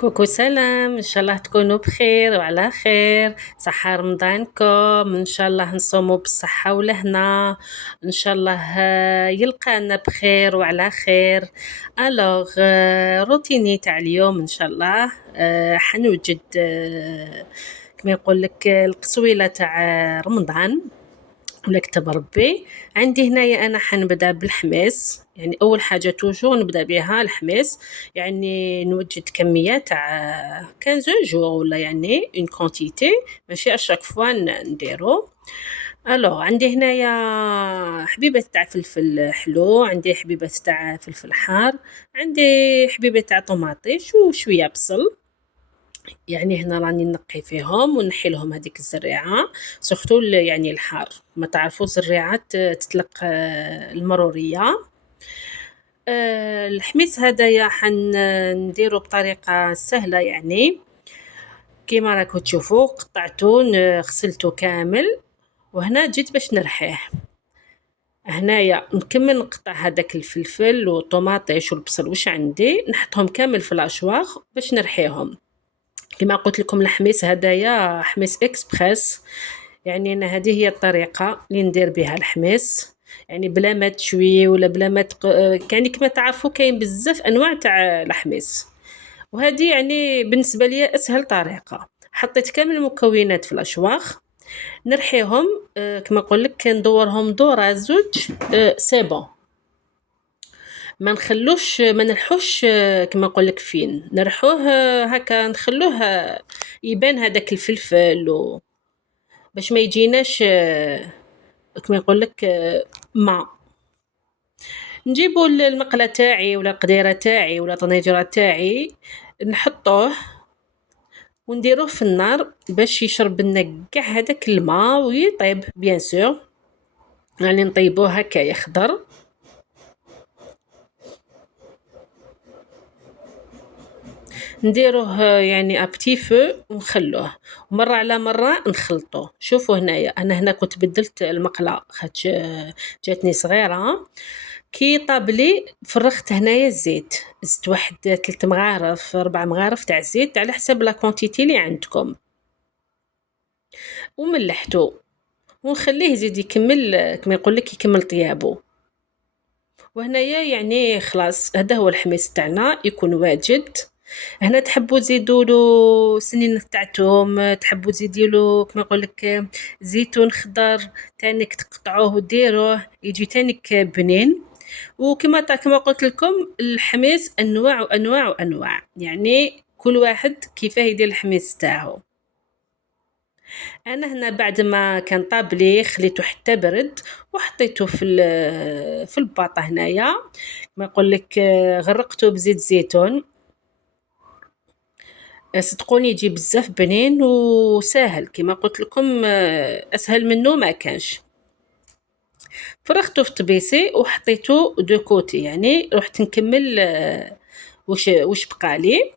كوكو سلام، ان شاء الله تكونوا بخير وعلى خير. صحة رمضانكم ان شاء الله نصوموا بالصحة والهنا. ان شاء الله يلقانا بخير وعلى خير. الوغ روتيني تاع اليوم ان شاء الله حنوجد كما يقول لك القصويلة تاع رمضان ولا كتب ربي. عندي هنايا انا حنبدا بالحميص، يعني اول حاجه توجو نبدا بها الحميص. يعني نوجد كميه تاع 15 جور ولا يعني اون كونتيتي، ماشي اشاك فوا نديرو. الو عندي هنايا حبيبه تاع فلفل حلو، عندي حبيبه تاع فلفل حار، عندي حبيبه تاع طوماطيش وشويه بصل. يعني هنا راني نقي فيهم ونحي لهم هذيك الزريعة، سورتو يعني الحار، ما تعرفوا الزريعات تطلق المرورية. الحميص هدايا نديرو بطريقة سهلة، يعني كيما راكو تشوفوا قطعتو غسلتو كامل، وهنا جيت باش نرحيه. هنايا نكمل نقطع هذاك الفلفل والطوماطيش والبصل واش عندي، نحطهم كامل في الاشواخ باش نرحيهم. كما قلت لكم الحميص هدايا حميص اكسبريس، يعني انا هذه هي الطريقه اللي ندير بها الحميص، يعني بلا ما تشوي ولا بلا ما يعني كما تعرفوا كاين بزاف انواع تاع الحميص، وهذه يعني بالنسبه لي اسهل طريقه. حطيت كامل المكونات في الاشواخ، نرحيهم. كما نقول لك ندورهم دوره زوج. سي بون، ما نخلوش ما نرحوش. كما نقول لك فين نرحوه هكا نخلوه يبان هذاك الفلفل باش ما يجيناش كما يقول لك ما. نجيبوا المقله تاعي ولا القديره تاعي ولا الطنجره تاعي، نحطوه ونديروه في النار باش يشرب لنا كاع هذاك الماء ويطيب بيان سور. يعني نطيبوه هكا يخضر. نديروه يعني ابتي فو ونخلوه، ومره على مره نخلطوه. شوفوا هنايا انا هنا كنت بدلت المقله خاطش جاتني صغيره. كي طاب لي فرغت هنايا الزيت، زدت واحد 3 مغارف 4 مغارف تاع الزيت على حسب لا كونتيتي اللي عندكم، وملحتو ونخليه يزيد يكمل كما يقول لك يكمل طيابو. وهنايا يعني خلاص هذا هو الحميص تاعنا يكون واجد. هنا تحبوا تزيدوا له سنين تاع توم، تحبوا تزيدوا له كما نقول لك زيتون خضر تانيك تقطعوه وديروه يجي تانيك بنين. وكما كما قلت لكم الحميص انواع وانواع وانواع، يعني كل واحد كيفاه يدير الحميص تاعو. انا هنا بعد ما كان طاب لي خليته حتى برد وحطيته في الباطه هنايا. ما يقول لك غرقته بزيت زيتون. صدقوني يجي بزاف بنين وساهل كما قلت لكم، اسهل منه ما كانش. فرغته في طبيسي وحطيته دو كوتي، يعني رحت نكمل واش بقالي.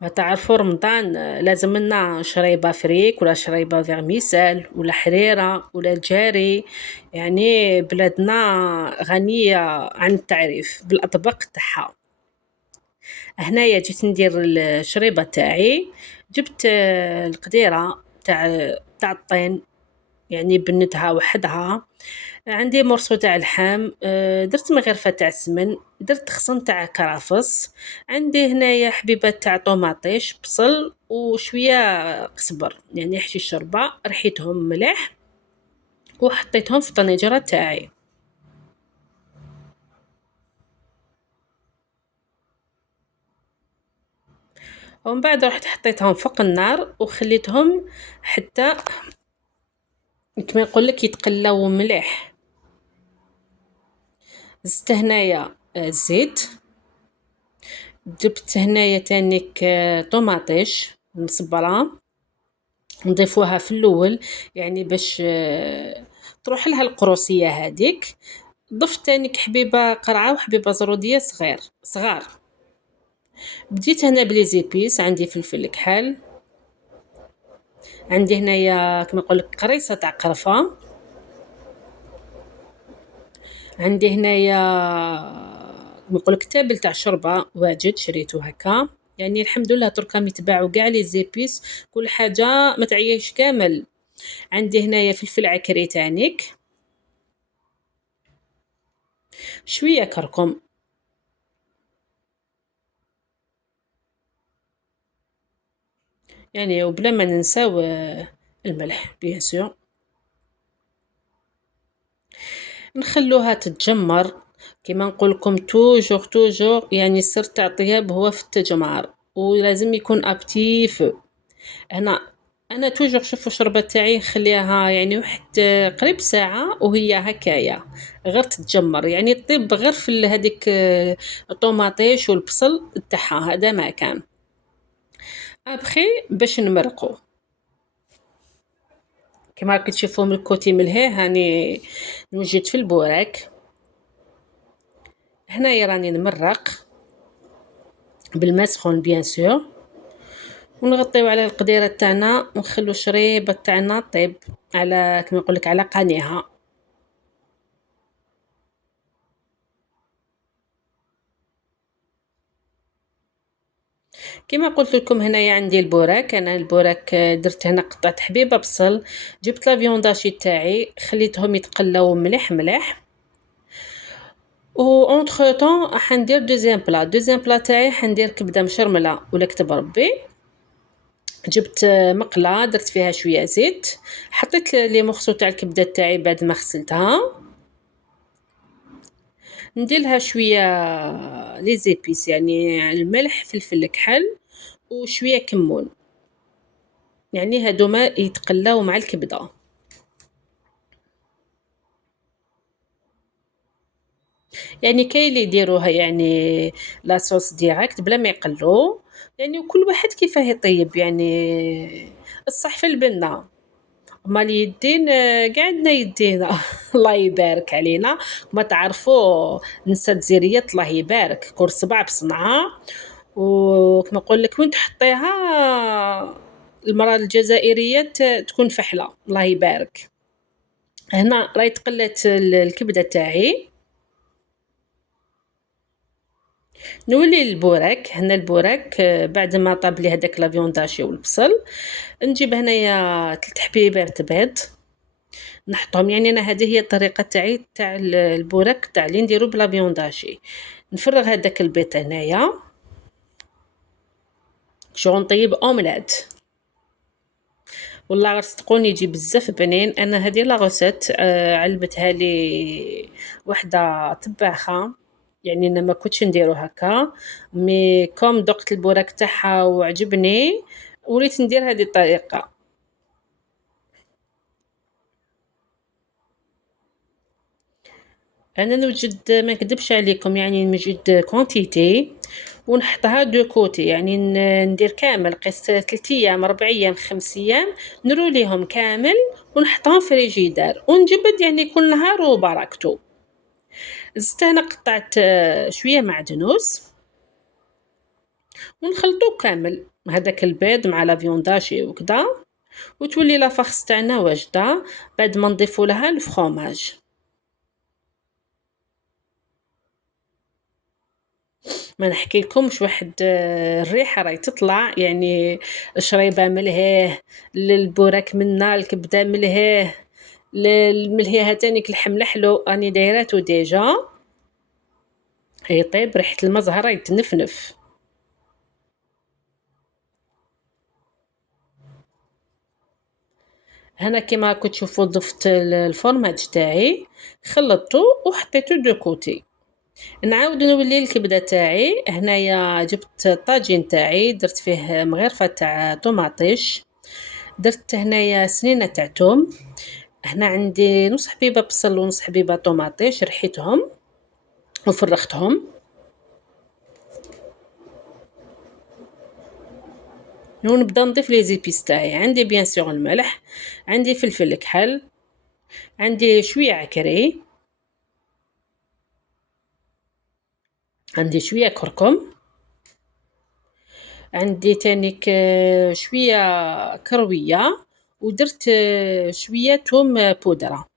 ما تعرفوا رمضان لازم لنا شريبه فريك ولا شريبه فيرميسال ولا حريره ولا الجاري، يعني بلادنا غنيه عن التعريف بالاطباق تاعها. هنايا جيت ندير الشريبه تاعي، جبت القديره تاع الطين، يعني بنتها وحدها. عندي مرصو تاع اللحم، درت مغرفه تاع السمن، درت خصن تاع كرفس، عندي هنايا حبيبه تاع طوماطيش بصل وشويه قزبر، يعني حشي الشوربه رحيتهم مليح وحطيتهم في الطنجره تاعي. ومن بعد رحت حطيتهم فوق النار وخليتهم حتى كما يقول لك يتقلاو مليح. زدت هنايا الزيت، جبت هنايا تانيك طوماطيش مصبرة نضيفوها في الاول، يعني باش تروح لها القروسيه هذيك. ضفت تانيك حبيبه قرعه وحبيبه زروديه صغار. بديت هنا بلي زيبيس، عندي فلفل كحل، عندي هنايا كما نقول لك قريصه تاع قرفه، عندي هنايا يقول لك تابل تاع شوربه واجد شريته هكا. يعني الحمد لله دركا يتباعوا كاع لي زيبيس، كل حاجه ما تعيش كامل. عندي هنايا فلفل عكري تانيك، شويه كركم، يعني وبلا ما ننساو الملح بيان سور. نخلوها تتجمر. كيما نقول لكم توجور توجور، يعني السر تاع الطياب هو في التجمار، ولازم يكون ابتي فو. هنا انا توجور شوفوا الشوربه تاعي نخليها يعني واحد قريب ساعه وهي هكايا غير تتجمر، يعني طيب غير في هذيك الطوماطيش والبصل تاعها، هذا ما كان. ابخي باش نمرقو كما راكم تشوفوا من الكوتي ملهيه، هاني نوجد في البوراك. هنايا راني نمرق بالماء سخون بيان سور، ونغطيو على القديره تاعنا ونخلو الشريبه تاعنا طيب على كما نقول لك على قانيها. كما قلت لكم هنايا عندي البوراك، انا البوراك درت هنا قطعت حبيبه بصل، جبت لا فيونداشي تاعي خليتهم يتقلاو مليح مليح. و اونتر طون حندير دوزيام بلا تاعي حندير كبده مشرمله ولا كتب ربي. جبت مقله درت فيها شويه زيت، حطيت لي مخصو تاع الكبده تاعي بعد ما غسلتها، نديرلها شويه لي زيبيس يعني الملح فلفل الكحل وشويه كمون، يعني هادوما يتقلاو مع الكبده. يعني كاين اللي يديروها يعني لاصوص ديريكت بلا ما يقلو، يعني وكل واحد كيفاه يطيب، يعني الصح في البنه. هما اليدين قاع عندنا يدينا الله يبارك علينا. ما تعرفوا نسات زيريات الله يبارك كل صباع بصنعه. وكما نقول لك وين تحطيها المراه الجزائريه تكون فحله الله يبارك. هنا راهي تقلات الكبده تاعي، نولي للبوراك. هنا البوراك بعد ما طاب لي هذاك لا فيونداشي والبصل، نجيب هنايا 3 حبيبات بيض نحطهم. يعني انا هذه هي الطريقه تاعي تاع البوراك تاع اللي نديرو بلا فيونداشي. نفرغ هذاك البيض هنايا شغل نطيب اومليت، والله غير صدقوني يجي بزاف بنين. انا هذه لا غوسيت علمتها لي وحده طباخه، يعني انا ما كنتش نديرو هكا، مي كوم دقت البوراك تاعها وعجبني وليت ندير هذه الطريقه. انا نوجد ما نكذبش عليكم، يعني نوجد كونتيتي ونحطها دو كوتي، يعني ندير كامل قيس 3 ايام 4 ايام 5 ايام نروليهم كامل ونحطهم في ريجيدار ونجبد يعني كل نهار وبركته. زدت انا قطعت شويه معدنوس ونخلطو كامل هذاك البيض مع لا فيونداشي وكذا، وتولي لا فاخس تاعنا واجده بعد ما نضيفوا لها الفرomاج. ما نحكي لكمش واحد الريحه راهي تطلع، يعني شريبه ملهيه للبوراك منا الكبده ملهيه الملهيه تانيك اللحم الحلو راني دايراتو ديجا يطيب ريحه المزهره يتنفنف. هنا كيما راكم تشوفوا ضفت الفرماج تاعي خلطته وحطيته دو كوتي. نعاود نولي الكبده تاعي. هنايا جبت الطاجين تاعي درت فيه مغرفه تاع طوماطيش، درت هنايا سنينه تاع توم، هنا عندي نص حبيبه بصل ونص حبيبه طوماطيش رحيتهم وفرختهم، ونبدا نضيف لي زيبيس تاعي. عندي بيان سور الملح، عندي فلفل كحل، عندي شويه عكري، عندي شويه كركم، عندي تانيك شويه كرويه، ودرت شويه توم بودره.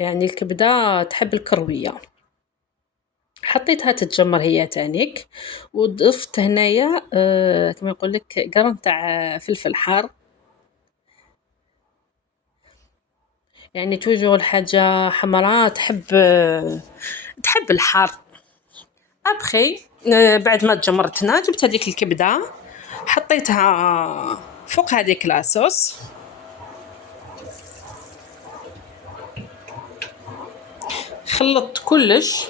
يعني الكبدة تحب الكروية، حطيتها تتجمر هي تانيك، وضفت هنايا كما يقول لك قرن تاع فلفل حار. يعني توجور الحاجة حمراء تحب الحار. ابخي بعد ما تجمرتنا جبت هذيك الكبدة، حطيتها فوق هذيك لاصوص، خلطت كلش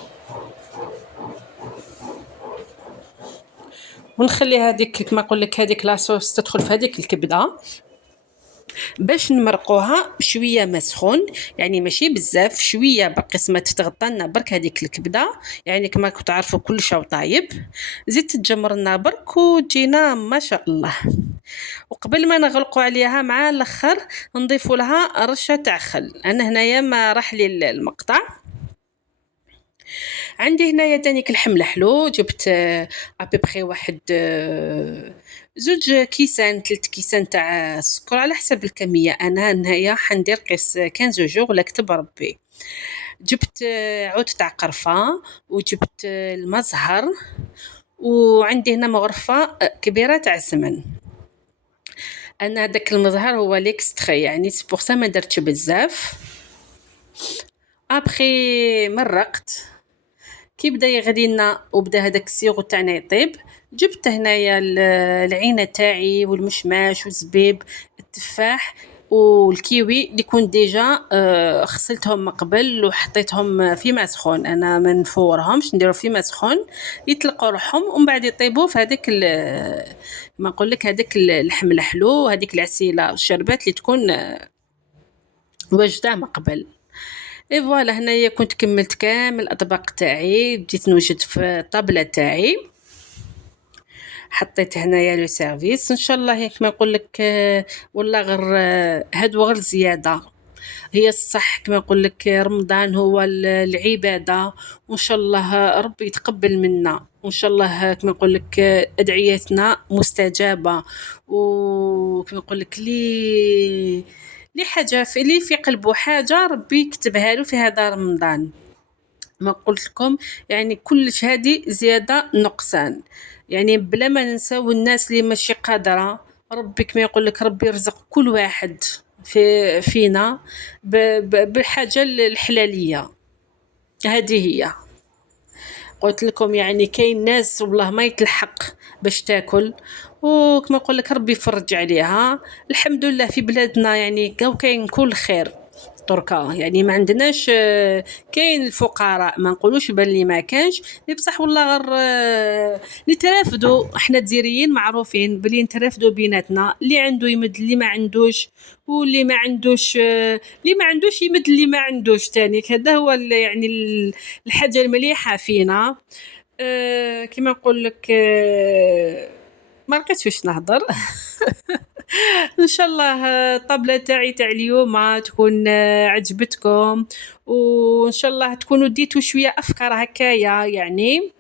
ونخلي هذيك كما نقول لك هذيك لاصوص تدخل في هذيك الكبده باش نمرقوها بشويه ما سخون، يعني ماشي بزاف، شويه باقي سما تتغطى لنا برك هذيك الكبده، يعني كما كنتو تعرفوا كلش راهو طايب. زيد تتجمر لنا برك وتجينا ما شاء الله. وقبل ما نغلقوا عليها مع الاخر نضيفوا لها رشه تاع خل. انا هنايا ما راح لي المقطع. عندي هنايا تانيك اللحم الحلو، جبت ابيبخي واحد زوج كيسان 3 كيسان تاع السكر على حسب الكميه. انا هنايا حندير قيس 15 جوغ ولا كتب ربي. جبت عود تاع قرفه، وجبت الماء زهر، وعندي هنا مغرفه كبيره تاع الزمن. انا داك المزهر هو ليكستري، يعني سي بور سا ما درتش بزاف. ابخي مرقت كي بدا يغلي لنا وبدا هذاك السيغو تاعنا يطيب، جبت هنايا العينه تاعي والمشماش والزبيب، التفاح والكيوي اللي كنت ديجا غسلتهم من قبل وحطيتهم في ماء سخون. انا ما نفورهمش، نديرو في ماء سخون يطلقوا روحهم ومن بعد يطيبوا في هذاك ما نقول لك هذاك اللحم الحلو، هذيك العسيله والشربات اللي تكون واجده من قبل. اي فوالا هنايا كنت كملت كامل الاطباق تاعي، بديت نوجد في الطابله تاعي، حطيت هنايا لو سيرفيس ان شاء الله كما نقول لك. والله غير هادو غير زياده. هي الصح كما نقول لك رمضان هو العباده، وان شاء الله ربي يتقبل منا، وان شاء الله كما نقول لك ادعيتنا مستجابه. وكما نقول لك لي حاجه في قلبه حاجه ربي يكتبها له في هذا رمضان. ما قلت لكم يعني كلش هذه زياده نقصان، يعني بلا ما ننساو الناس اللي ماشي قادره. ربي كما يقول لك ربي يرزق كل واحد فينا بالحاجه الحلاليه. هذه هي قلت لكم، يعني كاين ناس والله ما يتلحق باش تاكل، وكما نقول لك ربي يفرج عليها. الحمد لله في بلادنا يعني كاين كل خير تركا، يعني ما عندناش كاين الفقراء ما نقولوش باللي ما كانش، بصح والله غير نترافدوا احنا الجزائريين معروفين بلي نترافدوا بيناتنا، اللي عنده يمد اللي ما عندوش، واللي ما عندوش اللي ما عندوش يمد اللي ما عندوش تاني. هذا هو يعني الحاجه المليحه فينا. كما نقول لك ما لقيتش واش نهضر. ان شاء الله الطبله تاعي تاع اليوم تكون عجبتكم، وان شاء الله تكونوا ديتوا شويه افكار هكايا يعني.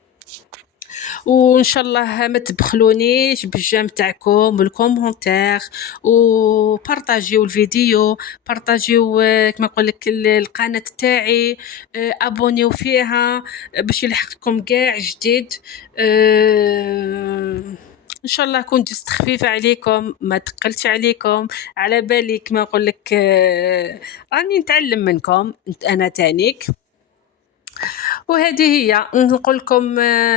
وان شاء الله ما تبخلونيش بالجام تاعكم والكومونتير، وبارطاجيو الفيديو، بارطاجيو كما نقول لك القناه تاعي، ابونيو فيها باش يلحقكم كاع جديد. ان شاء الله كنت جست خفيفه عليكم، ما تقلتش عليكم. على بالي كما نقول لك راني نتعلم منكم انا تانيك. وهذه هي نقول لكم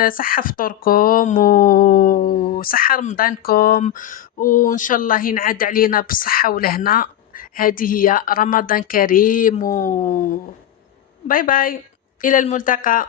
صحة فطوركم وصحة رمضانكم، وإن شاء الله ينعاد علينا بالصحة والهنا. هذه هي رمضان كريم باي باي، إلى الملتقى.